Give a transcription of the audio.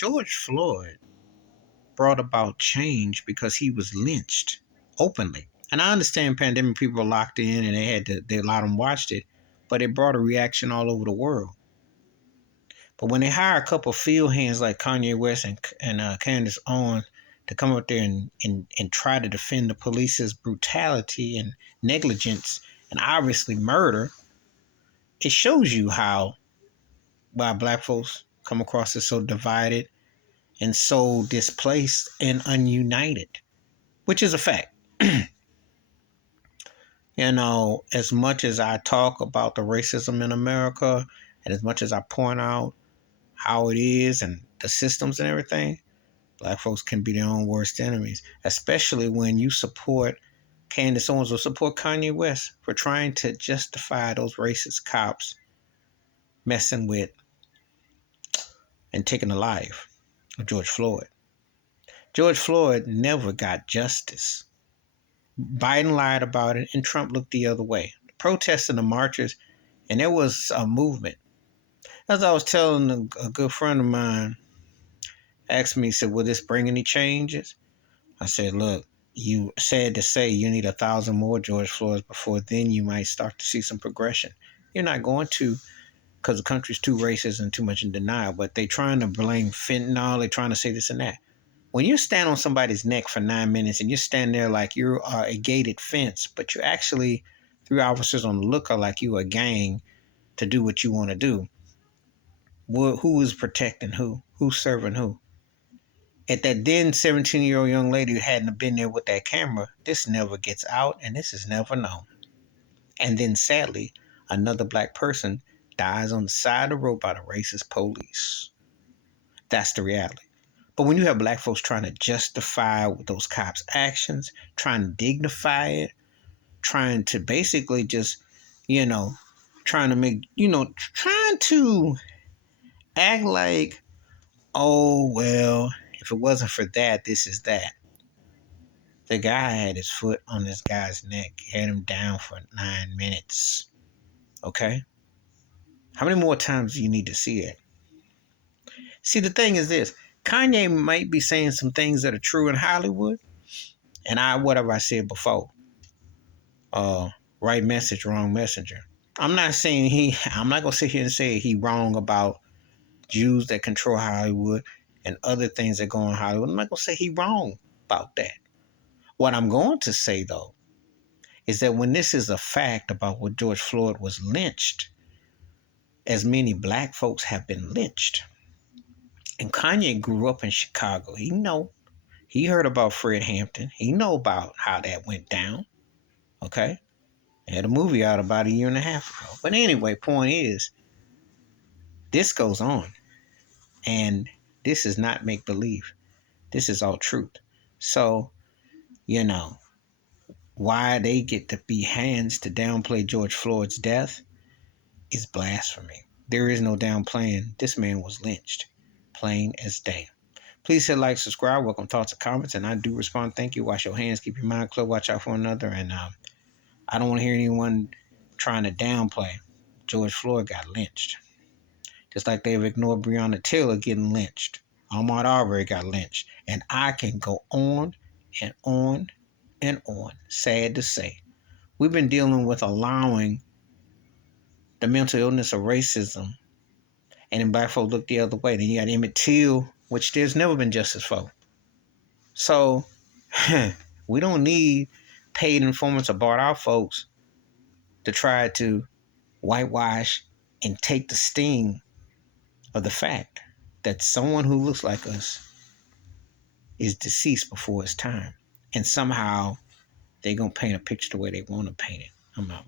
George Floyd brought about change because he was lynched openly. And I understand pandemic people were locked in and they allowed them watched it, but it brought a reaction all over the world. But when they hire a couple of field hands like Kanye West and Candace Owens to come up there and try to defend the police's brutality and negligence and obviously murder, it shows you how why black folks come across as so divided and so displaced and ununited, which is a fact. As much as I talk about the racism in America and as much as I point out how it is and the systems and everything, black folks can be their own worst enemies, especially when you support Candace Owens or support Kanye West for trying to justify those racist cops messing with and taking the life of George Floyd. George Floyd never got justice. Biden lied about it, and Trump looked the other way. The protests and the marches, and there was a movement. As I was telling a good friend of mine, asked me, he said, will this bring any changes? I said, look, you sad to say you need 1,000 more George Floyds before then you might start to see some progression. You're not going to because the country's too racist and too much in denial, but they trying to blame fentanyl. They're trying to say this and that. When you stand on somebody's neck for 9 minutes and you stand there like you are a gated fence, but you're actually 3 officers on the lookout like you a gang to do what you want to do, who is protecting who? Who's serving who? At that then 17-year-old young lady who hadn't been there with that camera, this never gets out and this is never known. And then sadly, another black person dies on the side of the road by the racist police. That's the reality. But when you have black folks trying to justify those cops' actions, trying to dignify it, trying to basically just, trying to make, trying to act like, oh, well, if it wasn't for that, this is that. The guy had his foot on this guy's neck, had him down for 9 minutes. Okay? How many more times do you need to see it? See, the thing is this. Kanye might be saying some things that are true in Hollywood. And what have I said before? Right message, wrong messenger. I'm not going to sit here and say he wrong about Jews that control Hollywood and other things that go on in Hollywood. I'm not going to say he wrong about that. What I'm going to say, though, is that when this is a fact about what George Floyd was lynched, as many black folks have been lynched. And Kanye grew up in Chicago. He heard about Fred Hampton. He know about how that went down. Okay? They had a movie out about a year and a half ago. But anyway, point is, this goes on. And this is not make-believe. This is all truth. So, why they get to be hands to downplay George Floyd's death is blasphemy. There is no downplaying. This man was lynched. Plain as day. Please hit like, subscribe, welcome thoughts and comments, and I do respond. Thank you. Wash your hands, keep your mind clear, watch out for another, and I don't want to hear anyone trying to downplay. George Floyd got lynched. Just like they've ignored Breonna Taylor getting lynched. Ahmaud Arbery got lynched. And I can go on and on and on. Sad to say. We've been dealing with allowing the mental illness of racism, and then black folk look the other way. Then you got Emmett Till, which there's never been justice for. So, we don't need paid informants or bought out folks to try to whitewash and take the sting of the fact that someone who looks like us is deceased before his time. And somehow they're going to paint a picture the way they want to paint it. I'm out.